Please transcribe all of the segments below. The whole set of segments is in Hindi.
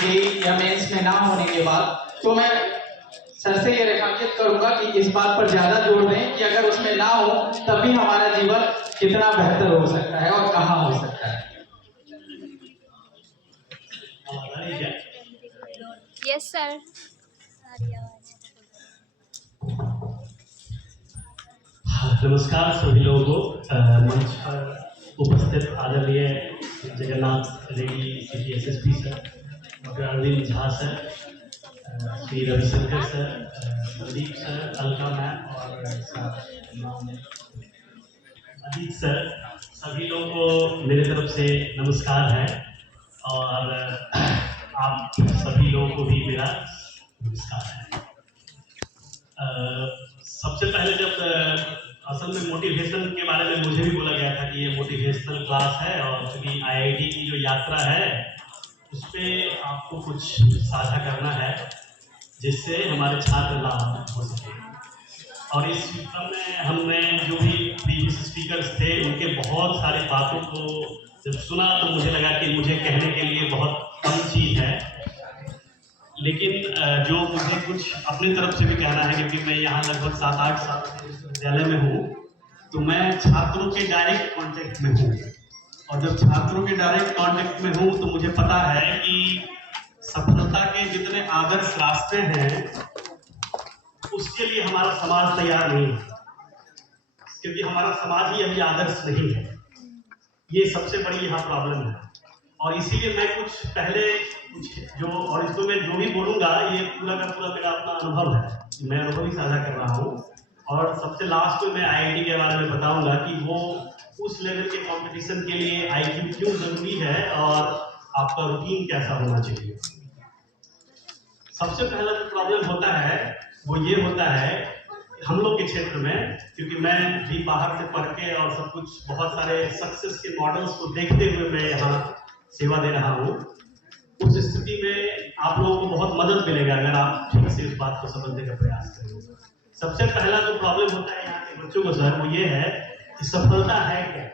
जेईई या मेंस में ना होने के बाद, तो मैं सर से ये रेखांकित करूंगा कि इस बात पर ज्यादा जोर दें कि अगर उसमें ना हो तभी हमारा जीवन कितना बेहतर हो सकता है और कहाँ हो सकता है। Yes sir. नमस्कार सभी लोगों को। मंच पर उपस्थित आदरणीय Jagannath Reddy city SSP sir, doctor Arvind Jha sir, Shri Ravishankar sir, Pradeep sir, Alka ma'am और अजीत सर, सभी लोगों को मेरे तरफ से नमस्कार है। और आप सभी लोगों को भी मेरा नमस्कार है। सबसे पहले जब असल में मोटिवेशन के बारे में मुझे भी बोला गया था कि ये मोटिवेशनल क्लास है और चूंकि आईआईटी की जो यात्रा है उस पर आपको कुछ साझा करना है जिससे हमारे छात्र लाभ हो सके। और इस क्रम में हमने जो भी प्रीवियस स्पीकर्स थे उनके बहुत सारी बातों को जब सुना तो मुझे लगा कि मुझे कहने के लिए बहुत कम चीज़ है, लेकिन जो मुझे कुछ अपनी तरफ से भी कहना है क्योंकि मैं यहाँ लगभग 7-8 साल से विश्वविद्यालय में हूँ, तो मैं छात्रों के डायरेक्ट कांटेक्ट में हूँ। और जब छात्रों के डायरेक्ट कांटेक्ट में हूँ तो मुझे पता है कि सफलता के जितने आदर्श रास्ते हैं उसके लिए हमारा समाज तैयार नहीं है, क्योंकि हमारा समाज ही अभी आदर्श नहीं है। ये सबसे बड़ी यहाँ प्रॉब्लम है। और इसीलिए मैं कुछ पहले जो और इसको मैं जो भी बोलूँगा ये पूरा का पूरा मेरा अपना अनुभव है, मैं अनुभव ही साझा कर रहा हूँ। और सबसे लास्ट में मैं आईआईटी के बारे में बताऊंगा कि वो उस लेवल के कंपटीशन के लिए आईक्यू क्यों जरूरी है और आपका रूटीन कैसा होना चाहिए। सबसे पहला जो प्रॉब्लम होता है वो ये होता है हम लोग के क्षेत्र में, क्योंकि मैं भी बाहर से पढ़ के और सब कुछ बहुत सारे सक्सेस के मॉडल्स को देखते हुए मैं यहाँ सेवा दे रहा हूँ। उस स्थिति में आप लोगों को बहुत मदद मिलेगा अगर आप ठीक से इस बात को समझने का प्रयास करेंगे। सबसे पहला जो प्रॉब्लम होता है यहाँ के बच्चों को सर वो ये है कि सफलता है क्या।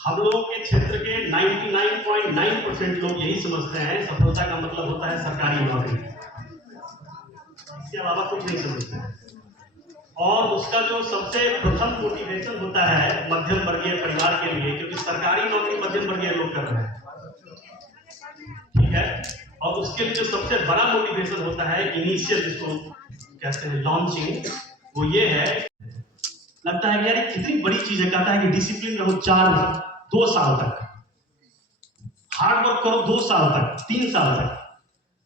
हम लोगों के क्षेत्र के 99.9% लोग यही समझते हैं सफलता का मतलब होता है सरकारी नौकरी, इसके अलावा कुछ नहीं समझते हैं। और उसका जो सबसे प्रथम मोटिवेशन होता है मध्यम वर्गीय परिवार के लिए, क्योंकि सरकारी नौकरी मध्यम वर्गीय लोग कर रहे हैं, ठीक है। और उसके लिए जो सबसे बड़ा मोटिवेशन होता है इनिशियल, जिसको कहते हैं लॉन्चिंग, वो ये है लगता है कि यार कितनी बड़ी चीज है। कहता है कि डिसिप्लिन रहो 2 साल तक, हार्ड वर्क करो 2 साल तक, 3 साल तक।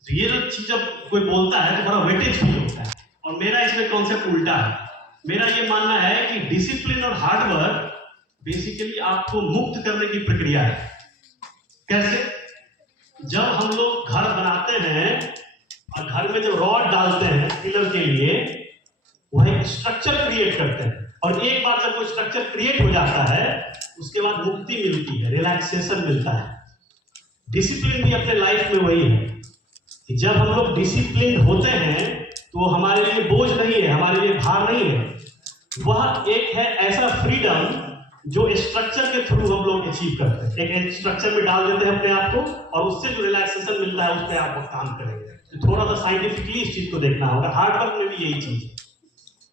तो ये जो चीज जब कोई बोलता है तो बड़ा वेटेज फील होता है। और मेरा इसमें कॉन्सेप्ट उल्टा है। मेरा ये मानना है कि डिसिप्लिन और हार्ड वर्क बेसिकली आपको मुक्त करने की प्रक्रिया है। कैसे? जब हम लोग घर बनाते हैं और घर में जब रॉड डालते हैं पिलर के लिए, वह एक स्ट्रक्चर क्रिएट करते हैं। और एक बार जब वो स्ट्रक्चर क्रिएट हो जाता है उसके बाद मुक्ति मिलती है, रिलैक्सेशन मिलता है। डिसिप्लिन भी अपने लाइफ में वही है कि जब हम लोग डिसिप्लिन होते हैं तो हमारे लिए बोझ नहीं है, हमारे लिए भार नहीं है। वह एक है ऐसा फ्रीडम जो स्ट्रक्चर के थ्रू हम लोग अचीव करते हैं। एक स्ट्रक्चर में डाल देते हैं अपने आप को और उससे जो रिलैक्सेशन मिलता है उस पर आप काम करेंगे। तो थोड़ा सा साइंटिफिकली इस चीज को देखना होगा। हार्ड वर्क में भी यही चीज है,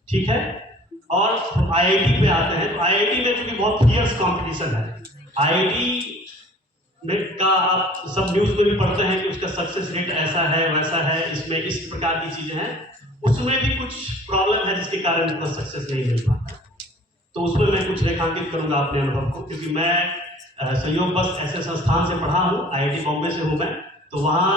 ठीक है। और आईआईटी पे आते हैं तो आईआईटी में क्योंकि बहुत फियर्स कंपटीशन है, आईआईटी में का आप सब न्यूज में भी पढ़ते हैं कि उसका सक्सेस रेट ऐसा है वैसा है, इसमें इस प्रकार की चीजें हैं। उसमें भी कुछ प्रॉब्लम है जिसके कारण इतना सक्सेस नहीं मिल पाता। तो उसमें मैं कुछ रेखांकित करूंगा अपने अनुभव को, क्योंकि मैं संयोगवश ऐसे संस्थान से पढ़ा हूँ, आईआईटी बॉम्बे से हूँ मैं। तो वहाँ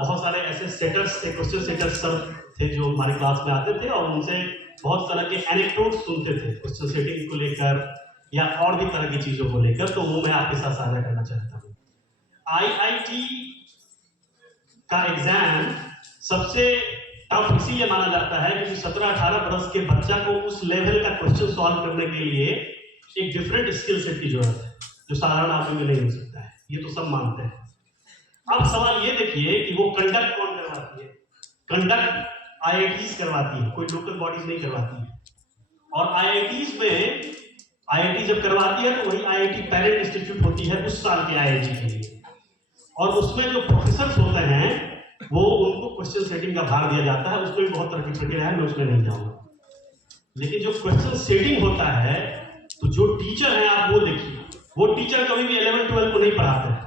बहुत सारे ऐसे सेटर्स थे, क्वेश्चन सेटर्स सर थे जो हमारी क्लास में आते थे और उनसे बहुत तरह के एनेक्डोट्स सुनते थे क्वेश्चन सेटिंग को लेकर या और भी तरह की चीजों को लेकर। तो वो मैं आपके साथ साझा करना चाहता हूँ। आईआईटी का एग्जाम सबसे टफ इसीलिए माना जाता है क्योंकि 17-18 वर्ष के बच्चा को उस लेवल का क्वेश्चन सॉल्व करने के लिए एक डिफरेंट स्किल सेट की जरूरत है जो साधारण आदमी में नहीं हो सकता है। ये तो सब मानते हैं। अब सवाल ये देखिए कि वो कंडक्ट कौन करवाती है। कंडक्ट आईआईटीज करवाती है, कोई लोकल बॉडीज नहीं करवाती है। और आईआईटीज में आईआईटी जब करवाती है तो वही आईआईटी पेरेंट इंस्टीट्यूट होती है उस साल के आईआईटी के लिए। और उसमें जो प्रोफेसर होते हैं वो उनको क्वेश्चन सेटिंग का भाग दिया जाता है। उसमें भी बहुत तरह की प्रक्रिया है, मैं उसमें नहीं जाऊंगा। लेकिन जो क्वेश्चन सेटिंग होता है, तो जो टीचर है आप वो देखिए, वो टीचर कभी भी 11-12 को नहीं पढ़ाते हैं।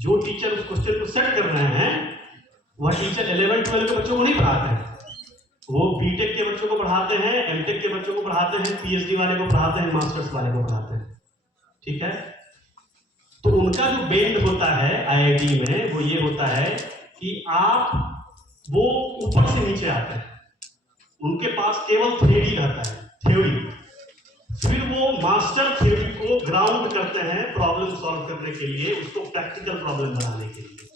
जो टीचर उस क्वेश्चन को सेट कर रहे हैं वह टीचर 11-12 के बच्चों को नहीं पढ़ाते हैं। वो बीटेक के बच्चों को पढ़ाते हैं, एमटेक के बच्चों को पढ़ाते हैं, पीएचडी वाले को पढ़ाते हैं, मास्टर्स वाले को पढ़ाते हैं। ठीक है, तो उनका जो बेंड होता है आईआईटी में वो ये होता है कि आप वो ऊपर से नीचे आते हैं, उनके पास केवल थ्योरी रहता है, थ्योरी। फिर वो मास्टर थ्योरी को ग्राउंड करते हैं प्रॉब्लम सॉल्व करने के लिए, उसको प्रैक्टिकल प्रॉब्लम बनाने के लिए।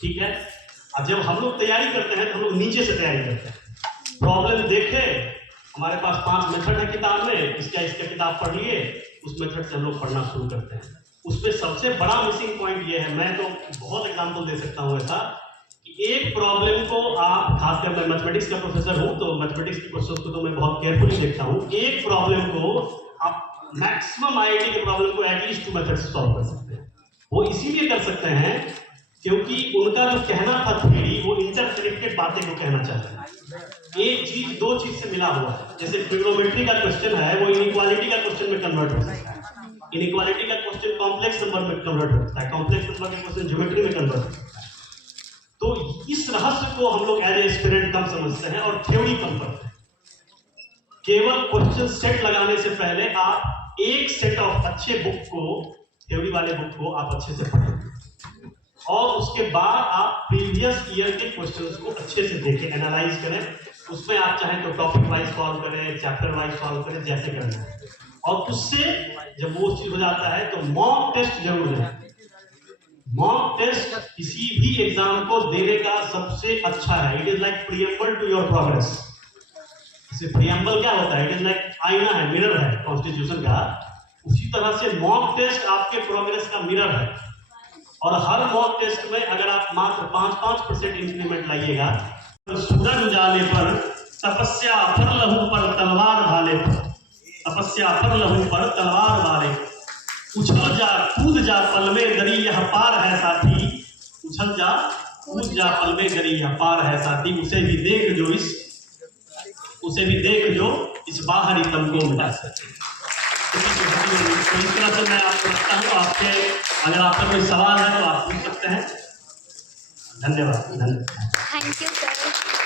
ठीक है, अब जब हम लोग तैयारी करते हैं तो हम लोग नीचे से तैयारी करते हैं। प्रॉब्लम देखे, हमारे पास 5 मेथड है किताब में, इसका किताब पढ़ लिए, उस मेथड से हम लोग पढ़ना शुरू करते हैं। उसमें सबसे बड़ा मिसिंग पॉइंट ये है, मैं तो बहुत एग्जांपल दे सकता हूँ ऐसा, कि एक प्रॉब्लम को आप, खासकर मैं मैथमेटिक्स का प्रोफेसर हूँ तो मैथमेटिक्स के क्वेश्चंस को तो मैं बहुत केयरफुली देखता हूँ। एक प्रॉब्लम को आप मैक्सिमम आईआईटी के प्रॉब्लम को एटलीस्ट 2 मेथड से सॉल्व कर सकते हैं। वो इसीलिए कर सकते हैं क्योंकि उनका जो कहना था थ्योरी, वो इंटरकनेक्टेड बातें को कहना चाहते हैं। एक चीज 2 चीज से मिला हुआ है। जैसे ट्रिग्नोमेट्री का क्वेश्चन है, वो इनइक्वालिटी का क्वेश्चन में कन्वर्ट हो सकता है। इनइक्वालिटी का क्वेश्चन कॉम्प्लेक्स नंबर में कन्वर्ट हो सकता है, कॉम्प्लेक्स नंबर का क्वेश्चन ज्योमेट्री में कन्वर्ट हो सकता है। तो इस रहस्य को हम लोग एज एस्पिरेंट कम समझते हैं और थ्योरी कम पढ़ते हैं। केवल क्वेश्चन सेट लगाने से पहले आप एक सेट ऑफ अच्छे बुक को, थ्योरी वाले बुक को आप अच्छे से पढ़ें, और उसके बाद आप प्रीवियस ईयर के क्वेश्चंस को अच्छे से देखें, एनालाइज करें। उसमें आप चाहें तो टॉपिक वाइज सॉल्व करें, चैप्टर वाइज सॉल्व करें, जैसे करना है। और उससे जब वो चीज हो जाता है तो मॉक टेस्ट जरूर दें। मॉक टेस्ट किसी भी एग्जाम को देने का सबसे अच्छा है। It is like preamble to your progress. जैसे प्रीएम्बल क्या होता है, इट इज लाइक आईना है, मिरर है कॉन्स्टिट्यूशन का। उसी तरह से मॉक टेस्ट आपके प्रोग्रेस का मिरर है। और हर मॉक टेस्ट में अगर आप मात्र 5% इंक्रीमेंट लाइएगा, तो सूरज उजाले पर, तपस्या पर लहू पर तलवार भाले पर, तपस्या पर लहू पर तलवार भाले, उछल जा कूद जा पल में गरी यह पार है साथी, उछल जा कूद जा पल में गरी यह पार है साथी, उसे भी देख जो इस बाहरी तम को मिटा सके। तो इस तरह से मैं आपको रखता हूँ। आपके अगर आपका कोई सवाल है तो आप पूछ सकते हैं। धन्यवाद। Thank you sir.